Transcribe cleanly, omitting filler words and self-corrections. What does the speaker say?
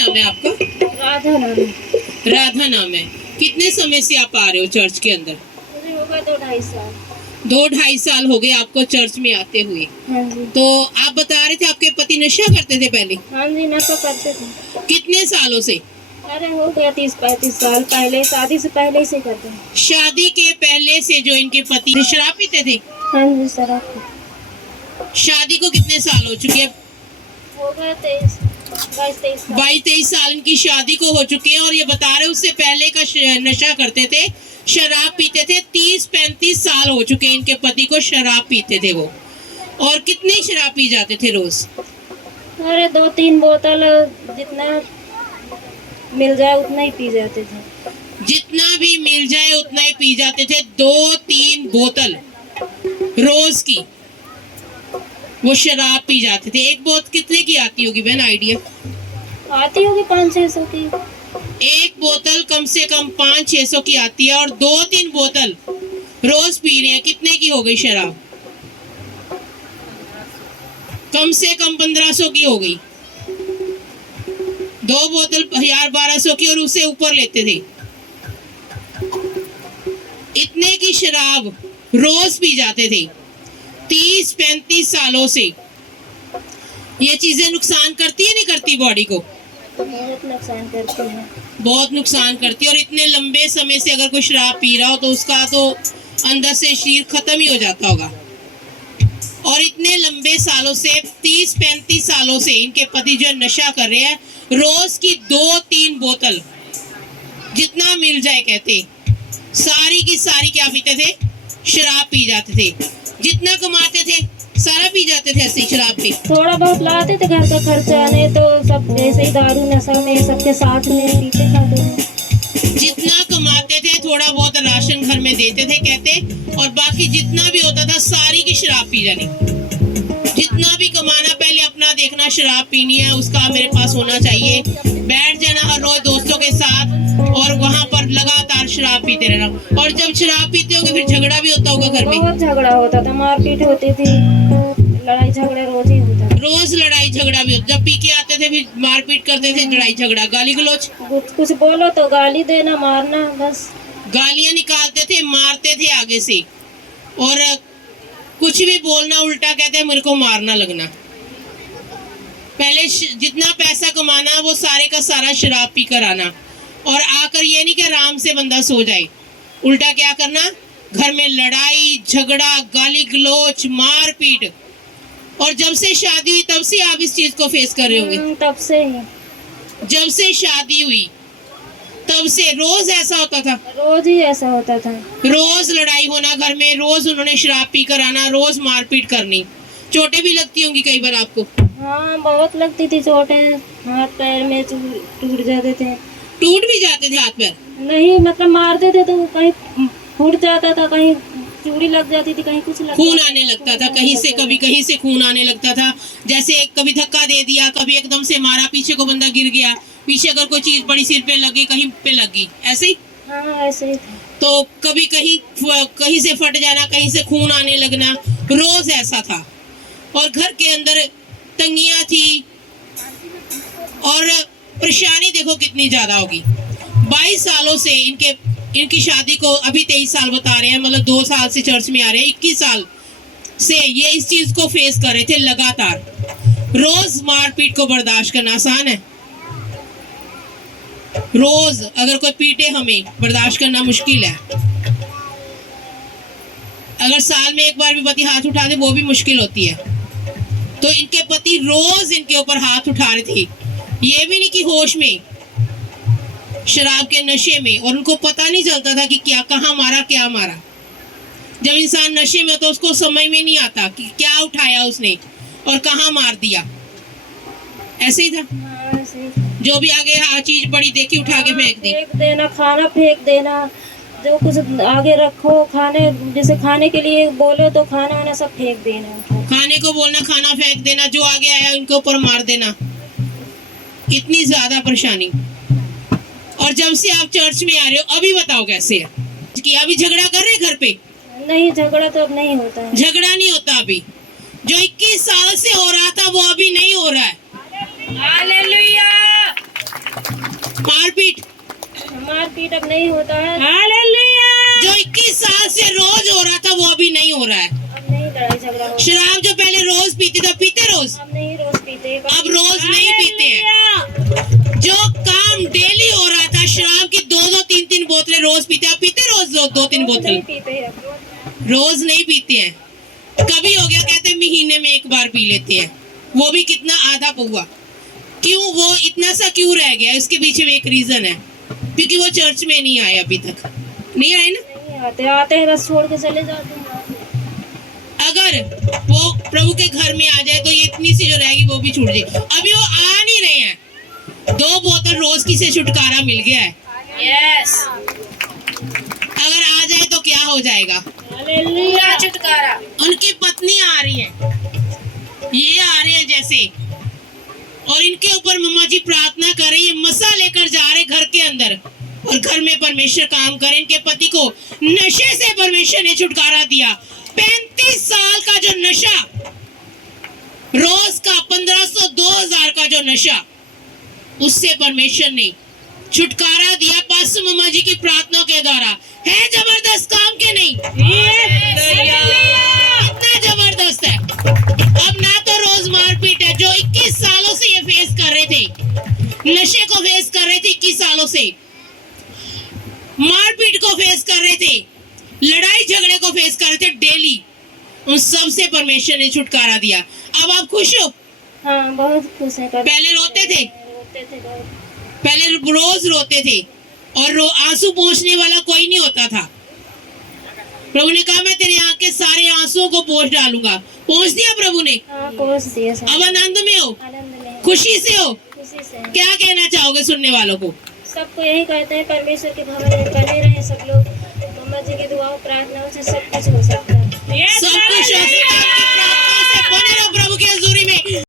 नाम है आपका? राधा नाम है। राधा नाम है। कितने समय से आप आ रहे हो चर्च के अंदर? मुझे होगा 2-2.5 साल। 2-2.5 साल हो गए आपको चर्च में आते हुए। हाँ जी। तो आप बता रहे थे आपके पति नशा करते थे पहले? हाँ जी, नशा करते थे। कितने सालों से? अरे हो गया 30-35 साल पहले, शादी से पहले से करते हैं। शादी के पहले से जो इनके पति शराब पीते थे? हाँ जी, शराब। शादी को कितने साल हो चुके हैं? हो गया 22-23 साल। 22-23 साल इनकी शादी को हो चुके हैं और ये बता रहे उससे पहले का नशा करते थे, शराब पीते थे। 30-35 साल हो चुके हैं इनके पति को शराब पीते थे वो। और कितनी शराब पी जाते थे रोज? अरे 2-3 बोतल, जितना मिल जाए उतना ही पी जाते थे। जितना भी मिल जाए उतना ही पी जाते थे। 2-3 बोतल रोज की वो शराब पी जाते थे। एक बोतल कितने की आती होगी बहन, आइडिया? आती होगी 500-600 की। एक बोतल कम से कम 500-600 की आती है और 2-3 बोतल रोज पी रहे हैं। कितने की हो गई शराब? कम से कम 1500 की हो गई। 2 बोतल 1000-1200 की और उससे ऊपर लेते थे। इतने की शराब रोज पी जाते थे 30-35 सालों से। ये चीजें नुकसान करती है नहीं करती बॉडी को? बहुत नुकसान करती है। बहुत नुकसान करती है। और इतने लंबे समय से अगर कोई शराब पी रहा हो तो उसका तो अंदर से शरीर खत्म ही हो जाता होगा। और इतने लंबे सालों से 30-35 सालों से इनके पति जो नशा कर रहे हैं, रोज की 2-3 बोतल जितना मिल जाए कहते, सारी की सारी क्या पीते थे? शराब पी जाते थे। जितना कमाते थे सारा पी जाते थे ऐसे शराब पे। थोड़ा बहुत लाते थे घर का खर्चा, नहीं तो सब ऐसे ही दारू नशा में सबके साथ में पीते खाते थे। जितना कमाते थे थोड़ा बहुत राशन घर में देते थे कहते, और बाकी जितना भी होता था सारी की शराब पी जानी। जितना भी कमाना पहले अपना देखना, शराब पीनी है उसका मेरे पास होना चाहिए। बैठ जाना हर रोज दोस्तों के साथ और वहां पर लगातार शराब पीते रहना। और जब शराब पीते होंगे फिर झगड़ा भी होता होगा घर में? बहुत झगड़ा होता था, मारपीट होती थी, लड़ाई झगड़े रोज ही होता था। रोज लड़ाई झगड़ा भी होता। जब पी के आते थे फिर मारपीट करते थे, लड़ाई झगड़ा, गाली गलौज। कुछ बोलो तो गाली देना, मारना, बस गालियां निकालते थे, मारते थे आगे से। और कुछ भी बोलना उल्टा कहते मेरे को मारना लगना। पहले जितना पैसा कमाना वो सारे का सारा शराब पी कर आना, और आकर ये नहीं कि आराम से बंदा सो जाए, उल्टा क्या करना, घर में लड़ाई झगड़ा, गाली गलौज, मारपीट। और जब से शादी हुई तब से आप इस चीज को फेस कर रहे होंगे? तब से ही। जब से शादी हुई तब से रोज ऐसा होता था? रोज ही ऐसा होता था। रोज लड़ाई होना घर में, रोज उन्होंने शराब पी कर आना, रोज मारपीट करनी। चोटें भी लगती होंगी कई बार आपको? हाँ, बहुत लगती थी चोटें, हाथ पैर में टूट जाते थे। टूट भी जाते थे हाथ पैर? नहीं, मतलब मारते थे तो कहीं फूट जाता था, कहीं चूड़ी लग जाती थी, कहीं कुछ खून आने लगता था कहीं से, कभी कहीं से खून आने लगता था। जैसे कभी धक्का दे दिया, कभी एकदम से मारा, पीछे को बंदा गिर गया, पीछे अगर कोई चीज बड़ी सिर पे लगी, कहीं पे लगी, ऐसे ही? हाँ, ऐसे ही था। तो कभी कहीं से फट जाना, कहीं से खून आने लगना, रोज ऐसा था। और घर के अंदर तंगियां थी और परेशानी देखो कितनी ज्यादा होगी। 22 सालों से इनकी शादी को, अभी 23 साल बता रहे हैं, मतलब 2 साल से चर्च में आ रहे हैं, 21 साल से ये इस चीज को फेस कर रहे थे लगातार। रोज मारपीट को बर्दाश्त करना आसान है? रोज अगर कोई पीटे हमें बर्दाश्त करना मुश्किल है। अगर साल में एक बार भी पति हाथ उठा दे वो भी मुश्किल होती है। तो इनके पति रोज इनके ऊपर हाथ उठा रहे थे, ये भी नहीं कि होश में, शराब के नशे में। और उनको पता नहीं चलता था कि क्या, कहाँ मारा, क्या मारा। जब इंसान नशे में होता है उसको समझ में नहीं आता कि क्या उठाया उसने और कहाँ मार दिया। ऐसे ही था? हाँ, ऐसे ही था। जो भी आगे हाँ चीज बड़ी देखी उठा के फेंक दी। फेंक देना, खाना फेंक देना, जो कुछ आगे रखो, खाने जैसे खाने के लिए बोलो तो खाना वाना सब फेंक देना। खाने को बोलना, खाना फेंक देना, जो आगे आया उनके ऊपर मार देना। इतनी ज्यादा परेशानी। और जब से आप चर्च में आ रहे हो अभी बताओ कैसे है कि अभी झगड़ा कर रहे घर पे? नहीं, झगड़ा तो अब नहीं होता है। झगड़ा नहीं होता अभी। जो 21 साल से हो रहा था वो अभी नहीं हो रहा है। हालेलुया। मारपीट अब नहीं होता है। जो 21 साल से रोज हो रहा था वो अभी नहीं हो रहा है। अब नहीं लड़ाई झगड़ा होता। शराब जो पहले रोज पीते थे, पीते रोज, अब नहीं रोज पीते। अब रोज नहीं पीते हैं। जो काम डेली हो रहा था, शराब की 2-2, 3-3 बोतलें रोज पीते, अब पीते रोज 2-3 बोतल, नहीं पीते हैं। रोज नहीं पीते हैं। कभी हो गया कहते महीने में एक बार पी लेते हैं, वो भी कितना, आधा पौवा। क्यों वो इतना सा क्यों रह गया? इसके पीछे में एक रीजन है, क्योंकि वो चर्च में नहीं आए, अभी तक नहीं आए ना। नहीं आते, आते हैं बस छोड़ के चले जाते हैं। अगर वो प्रभु के घर में आ जाए तो ये इतनी सी जो रहेगी वो भी छूट जाए। अभी वो आ नहीं रहे हैं। 2 बोतल रोज की से छुटकारा मिल गया है। यस। अगर आ जाए तो क्या हो जाएगा? हालेलुया, छुटकारा। उनकी पत्नी आ रही है, ये आ रहे हैं जैसे, और इनके ऊपर मम्मा जी प्रार्थना कर रही है, मसा लेकर जा रहे घर के अंदर, और घर में परमेश्वर काम करे। इनके पति को नशे से परमेश्वर ने छुटकारा दिया। 35 साल का जो नशा, रोज का 1500 2000 का जो नशा, उससे परमेश्वर ने छुटकारा दिया पास्टर मम्मा जी की प्रार्थना के द्वारा। है जबरदस्त काम के नहीं? इतना जबरदस्त है। अब ना तो रोज मारपीट है, जो 21 सालों से ये फेस कर रहे थे, नशे को फेस कर रहे थे, 21 सालों से मारपीट को फेस कर रहे थे, लड़ाई झगड़े को फेस कर रहे थे डेली, उन सब से परमेश्वर ने छुटकारा दिया। अब आप खुश हो? हाँ, बहुत खुश है। पहले रोते थे, बहुत। पहले रोज रोते थे, और आंसू पोंछने वाला कोई नहीं होता था। प्रभु ने कहा मैं तेरे आँख के सारे आंसुओं को पोंछ डालूंगा। पोंछ दिया प्रभु ने। हाँ, पोंछ दिया। अब आनंद में हो, आनंद में, खुशी से हो। खुशी से। क्या कहना चाहोगे सुनने वालों को? सबको यही कहते हैं, परमेश्वर के भवन में बने रहे सब लोग। मम्मा जी की दुआओं प्रार्थनाओं से सब कुछ हो सकता है। सब